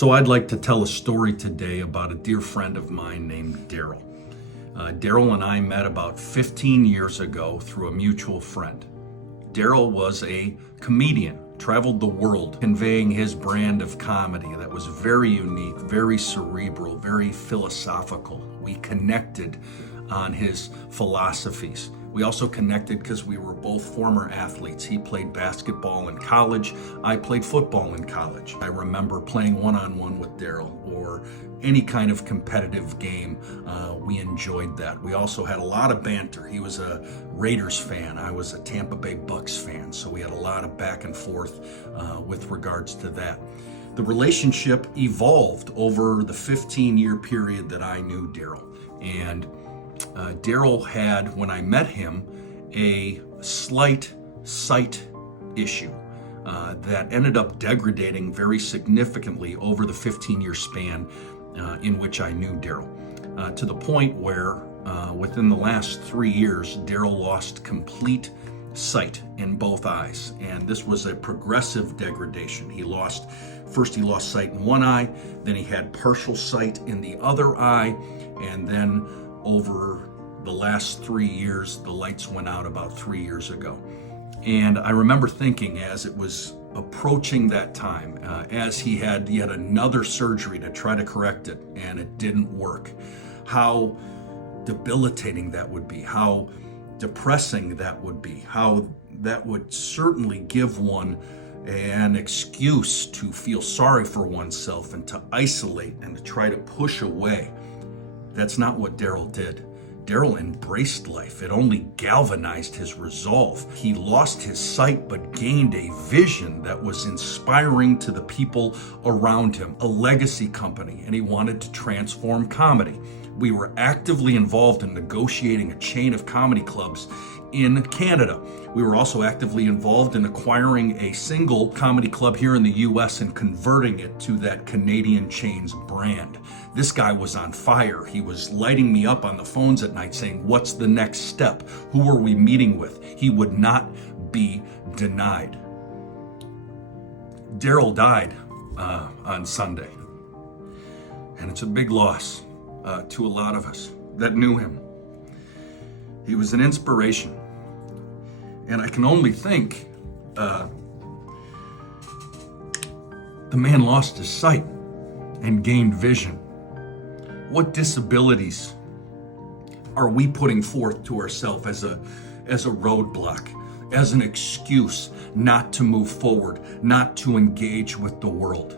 So I'd like to tell a story today about a dear friend of mine named Darryl. Darryl and I met about 15 years ago through a mutual friend. Darryl was a comedian, traveled the world conveying his brand of comedy that was very unique, very cerebral, very philosophical. We connected on his philosophies. We also connected because we were both former athletes. He played basketball in college. I played football in college. I remember playing one-on-one with Darryl or any kind of competitive game. We enjoyed that. We also had a lot of banter. He was a Raiders fan. I was a Tampa Bay Bucks fan. So we had a lot of back and forth with regards to that. The relationship evolved over the 15-year period that I knew Darryl. And Darryl had, when I met him, a slight sight issue that ended up degrading very significantly over the 15-year span in which I knew Darryl, to the point where within the last 3 years, Darryl lost complete sight in both eyes. And this was a progressive degradation. First he lost sight in one eye, then he had partial sight in the other eye, and then over the last 3 years, the lights went out about 3 years ago. And I remember thinking as it was approaching that time, as he had yet another surgery to try to correct it, and it didn't work, how debilitating that would be, how depressing that would be, how that would certainly give one an excuse to feel sorry for oneself and to isolate and to try to push away. That's not what Darryl did. Darryl embraced life. It only galvanized his resolve. He lost his sight but gained a vision that was inspiring to the people around him, a legacy company, and he wanted to transform comedy. We were actively involved in negotiating a chain of comedy clubs in Canada. We were also actively involved in acquiring a single comedy club here in the US and converting it to that Canadian chain's brand. This guy was on fire. He was lighting me up on the phones at night saying, "What's the next step? Who are we meeting with?" He would not be denied. Darryl died on Sunday. And it's a big loss to a lot of us that knew him. He was an inspiration. And I can only think the man lost his sight and gained vision. What disabilities are we putting forth to ourselves as a roadblock, as an excuse not to move forward, not to engage with the world?